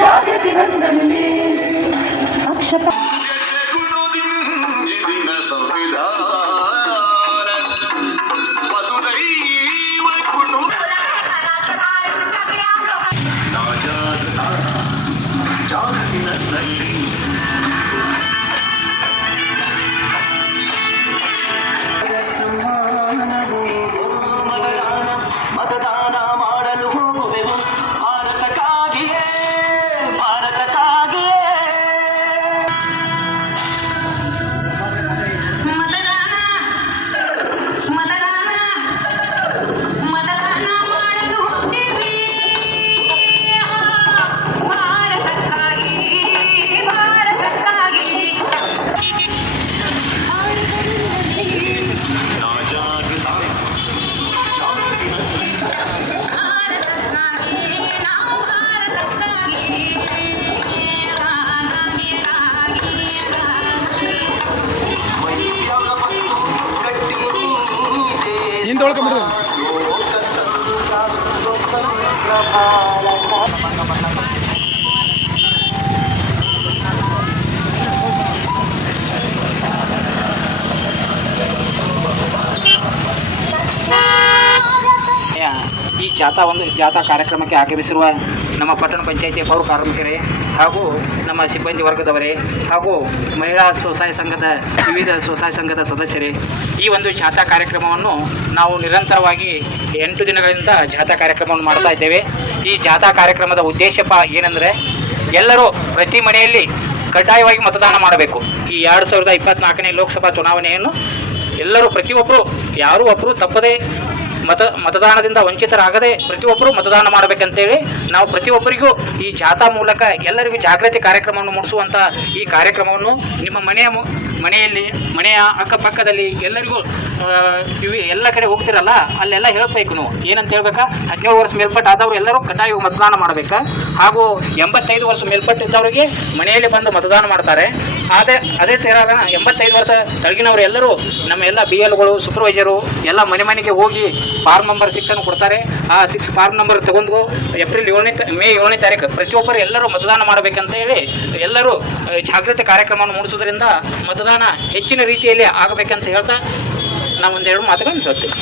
ಜಾಗೃತಿ ನಂದನಲ್ಲಿ ಅಕ್ಷತ ಮತದಾನ ಮಾಡಲು ಹೋಗುವೆವು ಭಾರತಕ್ಕಾಗಿಯೇ ಭಾರತಕ್ಕಾಗಿಯೇ ಮತದಾನ ಮಾಡಲು ಹೋಗ್ತೀವಿ ಭಾರತಕ್ಕಾಗಿ ಭಾರತಕ್ಕಾಗಿ ನೀನು ತೊಳ್ಕೊಂಬಿಡ್ದು ಈ ಜಾಥಾ ಕಾರ್ಯಕ್ರಮಕ್ಕೆ ಆಗಮಿಸಿರುವ ನಮ್ಮ ಪಟ್ಟಣ ಪಂಚಾಯಿತಿ ಪೌರ ಕಾರ್ಮಿಕರೇ ಹಾಗೂ ನಮ್ಮ ಸಿಬ್ಬಂದಿ ವರ್ಗದವರೇ ಹಾಗೂ ಮಹಿಳಾ ಸ್ವಸಹಾಯ ಸಂಘದ ವಿವಿಧ ಸ್ವಸಹಾಯ ಸಂಘದ ಸದಸ್ಯರೇ, ಈ ಒಂದು ಜಾಥಾ ಕಾರ್ಯಕ್ರಮವನ್ನು ನಾವು ನಿರಂತರವಾಗಿ 8 ದಿನಗಳಿಂದ ಜಾಥಾ ಕಾರ್ಯಕ್ರಮವನ್ನು ಮಾಡ್ತಾ ಇದ್ದೇವೆ. ಈ ಜಾಥಾ ಕಾರ್ಯಕ್ರಮದ ಉದ್ದೇಶ ಏನಂದರೆ ಎಲ್ಲರೂ ಪ್ರತಿ ಮನೆಯಲ್ಲಿ ಕಡ್ಡಾಯವಾಗಿ ಮತದಾನ ಮಾಡಬೇಕು. ಈ 2024ನೇ ಲೋಕಸಭಾ ಚುನಾವಣೆಯನ್ನು ಎಲ್ಲರೂ ಪ್ರತಿಯೊಬ್ಬರು ಯಾರೂ ಒಬ್ಬರು ತಪ್ಪದೇ ಮತದಾನದಿಂದ ವಂಚಿತರಾಗದೆ ಪ್ರತಿಯೊಬ್ಬರು ಮತದಾನ ಮಾಡಬೇಕಂತೇಳಿ ನಾವು ಪ್ರತಿಯೊಬ್ಬರಿಗೂ ಈ ಜಾಥಾ ಮೂಲಕ ಎಲ್ಲರಿಗೂ ಜಾಗೃತಿ ಕಾರ್ಯಕ್ರಮವನ್ನು ಮೂಡಿಸುವಂಥ ಈ ಕಾರ್ಯಕ್ರಮವನ್ನು ನಿಮ್ಮ ಮನೆಯ ಅಕ್ಕಪಕ್ಕದಲ್ಲಿ ಎಲ್ಲರಿಗೂ ಎಲ್ಲ ಕಡೆ ಹೋಗ್ತಿರಲ್ಲ ಅಲ್ಲೆಲ್ಲ ಹೇಳ್ಬೇಕು. ನೀವು ಏನಂತ ಹೇಳ್ಬೇಕಾ, 17 ವರ್ಷ ಮೇಲ್ಪಟ್ಟಾದವರು ಎಲ್ಲರೂ ಕಡ್ಡಾಯ ಮತದಾನ ಮಾಡಬೇಕಾ, ಹಾಗೂ 85 ವರ್ಷ ಮೇಲ್ಪಟ್ಟಿದ್ದವರಿಗೆ ಮನೆಯಲ್ಲಿ ಬಂದು ಮತದಾನ ಮಾಡ್ತಾರೆ. ಅದೇ ಥರ 85 ವರ್ಷ ತಳಗಿನವರು ಎಲ್ಲರೂ ನಮ್ಮ ಎಲ್ಲ BLಗಳು ಸೂಪರ್ವೈಸರು ಎಲ್ಲ ಮನೆಗೆ ಹೋಗಿ ಫಾರ್ಮ್ ನಂಬರ್ 6 ಅನ್ನು ಕೊಡ್ತಾರೆ. ಆ 6 ಫಾರ್ಮ್ ನಂಬರ್ ತಗೊಂಡು ಮೇ 7ನೇ ತಾರೀಕು ಪ್ರತಿಯೊಬ್ಬರು ಎಲ್ಲರೂ ಮತದಾನ ಮಾಡಬೇಕಂತ ಹೇಳಿ ಎಲ್ಲರೂ ಜಾಗೃತಿ ಕಾರ್ಯಕ್ರಮವನ್ನು ಮೂಡಿಸೋದ್ರಿಂದ ಮತದಾನ ಹೆಚ್ಚಿನ ರೀತಿಯಲ್ಲಿ ಆಗಬೇಕಂತ ಹೇಳ್ತಾ ನಾವು ಒಂದೆರಡು ಮಾತುಗಳನ್ನು ಹೇಳ್ತೀವಿ.